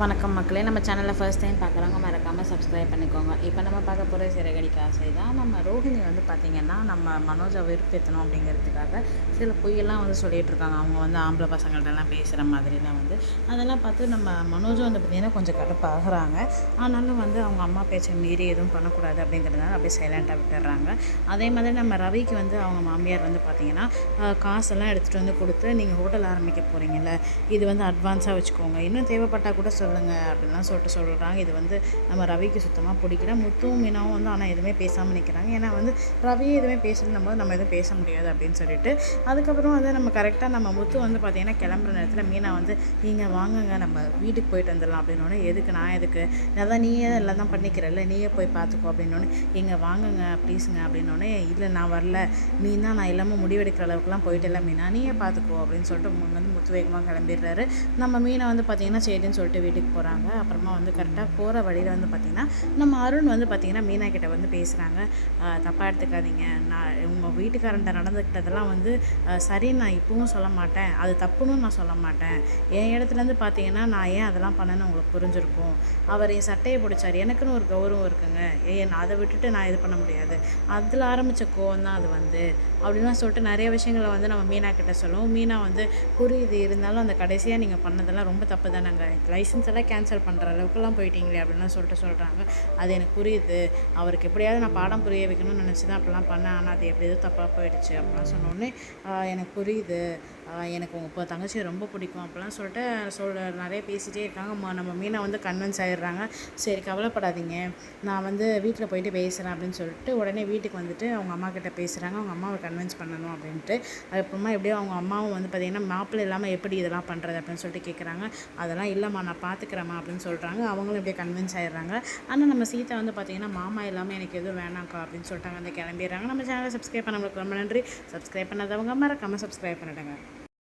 வணக்கம் மக்களே. நம்ம சேனலில் ஃபர்ஸ்ட் டைம் பார்க்குறவங்க மறக்காமல் சப்ஸ்கிரைப் பண்ணிக்கோங்க. இப்போ நம்ம பார்க்க போகிற சிறகடிக்க ஆசை தான் நம்ம ரோஹிணி வந்து பார்த்திங்கன்னா நம்ம மனோஜை விருப்பத்தணும் அப்படிங்கிறதுக்காக சில பொய்யெல்லாம் வந்து சொல்லிகிட்டு இருக்காங்க. அவங்க வந்து ஆம்பளை பசங்கள்ட்டலாம் பேசுகிற மாதிரிலாம் வந்து. அதெல்லாம் பார்த்து நம்ம மனோஜும் வந்து பார்த்திங்கன்னா கொஞ்சம் கடுப்பாகிறாங்க. ஆனாலும் வந்து அவங்க அம்மா பேச்சை மீறி எதுவும் பண்ணக்கூடாது அப்படிங்கிறதுனால அப்படியே சைலண்ட்டாக விட்டுடுறாங்க அதே மாதிரி நம்ம ரவிக்கு வந்து அவங்க மாமியார் வந்து பார்த்திங்கன்னா காசெல்லாம் எடுத்துகிட்டு வந்து கொடுத்து நீங்கள் ஹோட்டல் ஆரம்பிக்க போகிறீங்கல்ல இது வந்து அட்வான்ஸாக வச்சுக்கோங்க. இன்னும் தேவைப்பட்டால் கூட சொல்லுங்கள் அப்படின்லாம் சொல்லிட்டு சொல்கிறாங்க இது வந்து நம்ம ரவிக்கு சுத்தமாக பிடிக்கல. முத்துவும் மீனாவும் வந்து ஆனால் எதுவுமே பேசாமல் நிற்கிறாங்க ஏன்னா வந்து ரவியே எதுவுமே பேசணும் போது நம்ம எதுவும் பேச முடியாது அப்படின்னு சொல்லிட்டு. அதுக்கப்புறம் வந்து நம்ம கரெக்டாக நம்ம முத்து வந்து பார்த்திங்கன்னா கிளம்புற நேரத்தில் மீனா வந்து நீங்கள் வாங்குங்க. நம்ம வீட்டுக்கு போயிட்டு வந்துடலாம். அப்படின்னோடனே எதுக்கு? நான் எதுக்கு? அதான் நீயே எல்லாம் தான் பண்ணிக்கிறல்ல. நீயே போய் பார்த்துக்கோ அப்படின்னோடனே இங்கே வாங்குங்க ப்ளீஸுங்க அப்படின்னோடனே இல்லை நான் வரல. நீ தான் நான் இல்லாமல் முடிவெடுக்கிற அளவுக்குலாம் போயிட்டு இல்லை மீனா. நீயே பார்த்துக்கோ அப்படின்னு சொல்லிட்டு முன் வந்து முத்து வேகமாக கிளம்பிடுறாரு. நம்ம மீனை வந்து பார்த்திங்கன்னா சரின்னு சொல்லிட்டு வீட்டுக்கு போகிறாங்க அப்புறமா வந்து கரெக்டாக போகிற வழியில் வந்து பார்த்திங்கன்னா நம்ம அருண் வந்து பார்த்திங்கன்னா மீனா கிட்ட வந்து பேசுகிறாங்க தப்பாக எடுத்துக்காதீங்க. நான் உங்கள் வீட்டுக்காரன்ட்ட நடந்துக்கிட்டதெல்லாம் வந்து சரி நான் இப்பவும் சொல்ல மாட்டேன். அது தப்புன்னு நான் சொல்ல மாட்டேன். என் இடத்துலேருந்து பார்த்தீங்கன்னா நான் ஏன் அதெல்லாம் பண்ணேன்னு உங்களுக்கு புரிஞ்சிருக்கும். அவர் என் சட்டையை பிடிச்சார். எனக்குன்னு ஒரு கௌரவம் இருக்குங்க. ஏன் நான் அதை விட்டுட்டு நான் இது பண்ண முடியாது. அதில் ஆரம்பித்த கோவம் தான் அது வந்து. அப்படின்லாம் சொல்லிட்டு நிறைய விஷயங்களை வந்து நம்ம மீனா கிட்ட சொல்லுவோம். மீனா வந்து புரியுது. இருந்தாலும் அந்த கடைசியாக நீங்கள் பண்ணதெல்லாம் ரொம்ப தப்பு தானேங்க. லைசன்ஸ் எல்லாம் கேன்சல் பண்ணுற அளவுக்குலாம் போயிட்டீங்களே அப்படின்லாம் சொல்லிட்டு சொல்கிறாங்க அது எனக்கு புரியுது. அவருக்கு எப்படியாவது நான் பாடம் புரிய வைக்கணும்னு நினச்சி தான் அப்படிலாம் பண்ணேன். ஆனால் அது எப்படியோ தப்பாக போயிடுச்சு அப்படிலாம் சொன்னோடனே எனக்கு புரியுது. எனக்கு உங்கள் இப்போ தங்கச்சியை ரொம்ப பிடிக்கும் அப்படிலாம் சொல்லிட்டு சொல்ல நிறைய பேசிகிட்டே இருக்காங்க. ம- நம்ம மீனை வந்து கன்வின்ஸ் ஆகிடுறாங்க சரி கவலைப்படாதீங்க. நான் வந்து வீட்டில் போயிட்டு பேசுகிறேன் அப்படின்னு சொல்லிட்டு உடனே வீட்டுக்கு வந்துட்டு அவங்க அம்மா கிட்ட பேசுகிறாங்க அவங்க அம்மாவை கன்வின்ஸ் பண்ணணும் அப்படின்ட்டு. அதுக்கப்புறமா எப்படியோ அவங்க அம்மாவும் வந்து பார்த்திங்கன்னா மாப்பிள்ளை இல்லாமல் எப்படி இதெல்லாம் பண்ணுறது அப்படின்னு சொல்லிட்டு கேட்குறாங்க அதெல்லாம் இல்லைம்மா. நான் பார்த்துக்கிறேம்மா அப்படின்னு சொல்கிறாங்க அவங்களும் இப்படியே கன்வின்ஸ் ஆயிடுறாங்க. ஆனால் நம்ம சீதா வந்து பார்த்திங்கன்னா மாமா இல்லாமல் எனக்கு எதுவும் வேணாம்க்கா அப்படின்னு சொல்லிட்டு வந்து கிளம்பிடுறாங்க. நம்ம சேனலை சப்ஸ்கிரைப் பண்ண நம்மளுக்கு ரொம்ப நன்றி. சப்ஸ்கிரைப் பண்ணாதவங்க மறக்காமல் சப்ஸ்கிரைப் பண்ணிடுங்க.